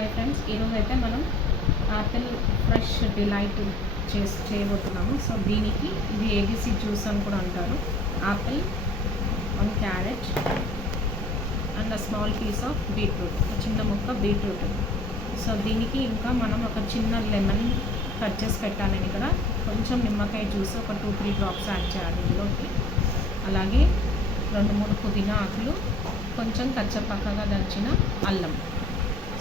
Hi friends, ఈరోజు అయితే మనం యాపిల్ ఫ్రెష్ డిలైట్ చేయబోతున్నాము. సో దీనికి ఇది ఏబీసీ జ్యూస్ అని కూడా అంటారు. Apple, 1 carrot and small piece of beetroot, చిన్న ముక్క బీట్రూట్. సో దీనికి ఇంకా మనం ఒక చిన్న లెమన్ కట్ చేసి పెట్టాలని ఇక్కడ కొంచెం నిమ్మకాయ జ్యూస్ ఒక 2-3 డ్రాప్స్ యాడ్ చేయాలి ఇందులోకి. అలాగే 2-3 పుదీనా ఆకులు, కొంచెం కచ్చపక్కగా దంచిన అల్లం.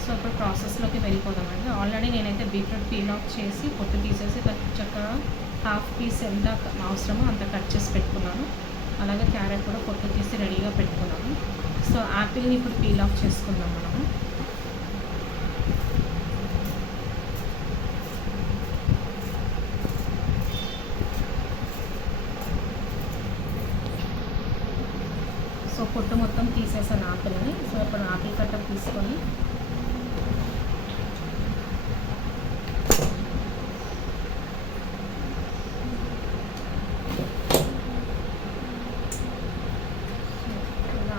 సో ఇప్పుడు ప్రాసెస్లోకి వెళ్ళిపోదామండి. ఆల్రెడీ నేనైతే బీట్రూట్ పీల్ ఆఫ్ చేసి పొట్టు తీసేసి చక్కగా హాఫ్ పీస్ ఎంత అవసరమో అంత కట్ చేసి పెట్టుకున్నాను. అలాగే క్యారెట్ కూడా పొట్టు తీసి రెడీగా పెట్టుకున్నాను. సో యాపిల్ని ఇప్పుడు పీల్ ఆఫ్ చేసుకుందాం మనము. సో పొట్టు మొత్తం తీసేసాను ఆపిల్ని. సో ఇప్పుడు ఆపిల్ కట్టర్ తీసుకొని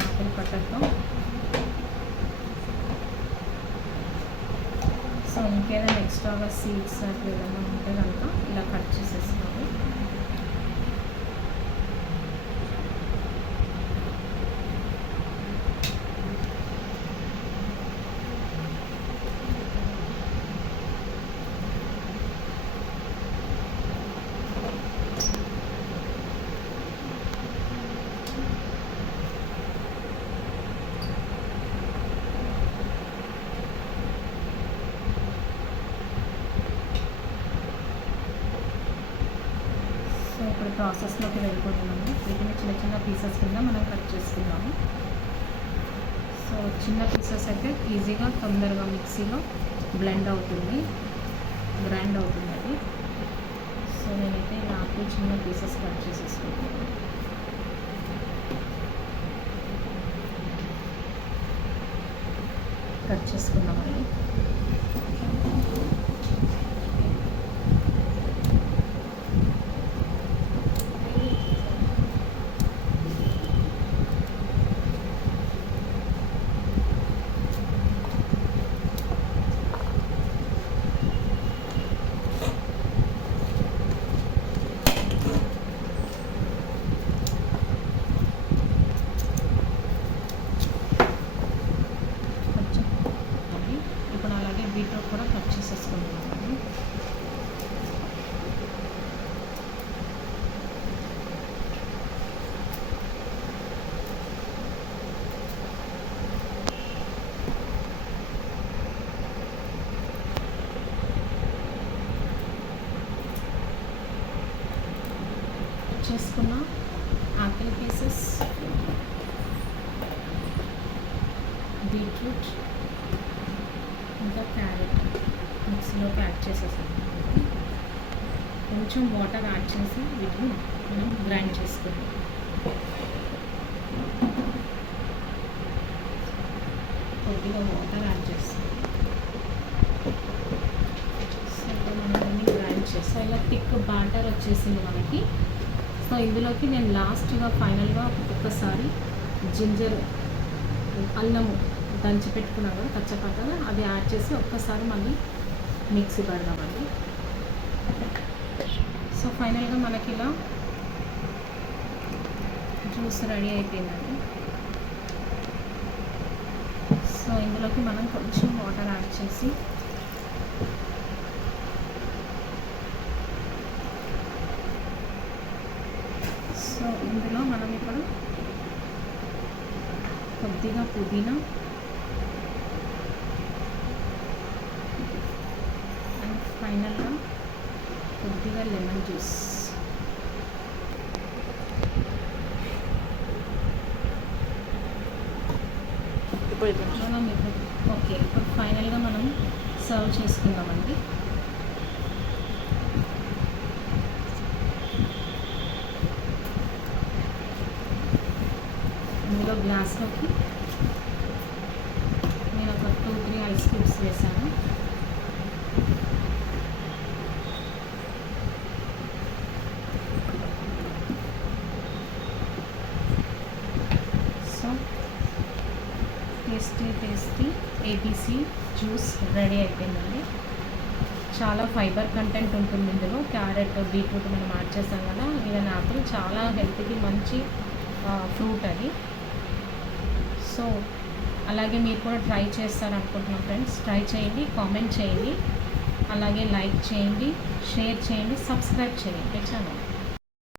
ఆపిల్ కట్టర్తో సో ఇంకేదైనా ఎక్స్ట్రాగా సీడ్స్ అట్లా ఏదైనా ఉంటే కనుక ఇలా కట్ చేసేసుకోవాలి. సో ఇప్పుడు ప్రాసెస్లోకి వెళ్ళిపోతున్నాము. వీటిని చిన్న చిన్న పీసెస్ కింద మనం కట్ చేసుకున్నాము. సో చిన్న పీసెస్ అయితే ఈజీగా తొందరగా మిక్సీలో గ్రైండ్ అవుతుంది అది. సో నేనైతే ఇలా ఆపిల్ చిన్న పీసెస్ కట్ చేసేసుకుంటాను. కట్ చేసుకున్నామండి. ఇప్పుడు అలాగే బీట్రూట్ కూడా కట్ చేసేసుకుంటున్నాను. చేసుకున్న ఆపిల్ పీసెస్, బీట్రూట్ ఇంకా క్యారెట్ మిక్సీలోకి యాడ్ చేసేసాను. కొంచెం వాటర్ యాడ్ చేసి వీటిని మనం గ్రైండ్ చేసుకుంటాం. కొద్దిగా వాటర్ యాడ్ చేస్తాం. సో ఇప్పుడు మనం దీన్ని గ్రైండ్ చేస్తాం. ఇలా థిక్ బ్యాటర్ వచ్చేసింది మనకి. సో ఇందులోకి నేను లాస్ట్గా ఫైనల్గా ఒక్కసారి జింజర్, అల్లము దంచి పెట్టుకున్నాను కదా కచ్చపక్కగా, అది యాడ్ చేసి ఒక్కసారి మళ్ళీ మిక్సీ పెడదామండి. సో ఫైనల్గా మనకి ఇలా జ్యూస్ రెడీ అయిపోయిందండి. సో ఇందులోకి మనం కొంచెం వాటర్ యాడ్ చేసి సో ఇందులో మనం ఇప్పుడు కొద్దిగా పుదీనా అండ్ ఫైనల్గా కొద్దిగా లెమన్ జ్యూస్. మనం ఓకే, ఇప్పుడు ఫైనల్గా మనం సర్వ్ చేసుకుందామండి. ఇందులో గ్లాస్లోకి నేను ఒక 2-3 ఐస్ క్యూబ్స్ వేసాను. So tasty ABC juice ready అయిపోయిందండి. చాలా ఫైబర్ కంటెంట్ ఉంటుంది ఇందులో. క్యారెట్, బీట్రూట్ మనం యాడ్ చేసాం కదా. ఈవెన్ యాపిల్ చాలా హెల్త్కి మంచి ఫ్రూట్ అది. సో అలాగే మీరు కూడా ట్రై చేస్తారనుకుంటున్నాం ఫ్రెండ్స్. ట్రై చేయండి, కామెంట్ చేయండి, అలాగే లైక్ చేయండి, షేర్ చేయండి, సబ్స్క్రైబ్ చేయండి ఛానల్.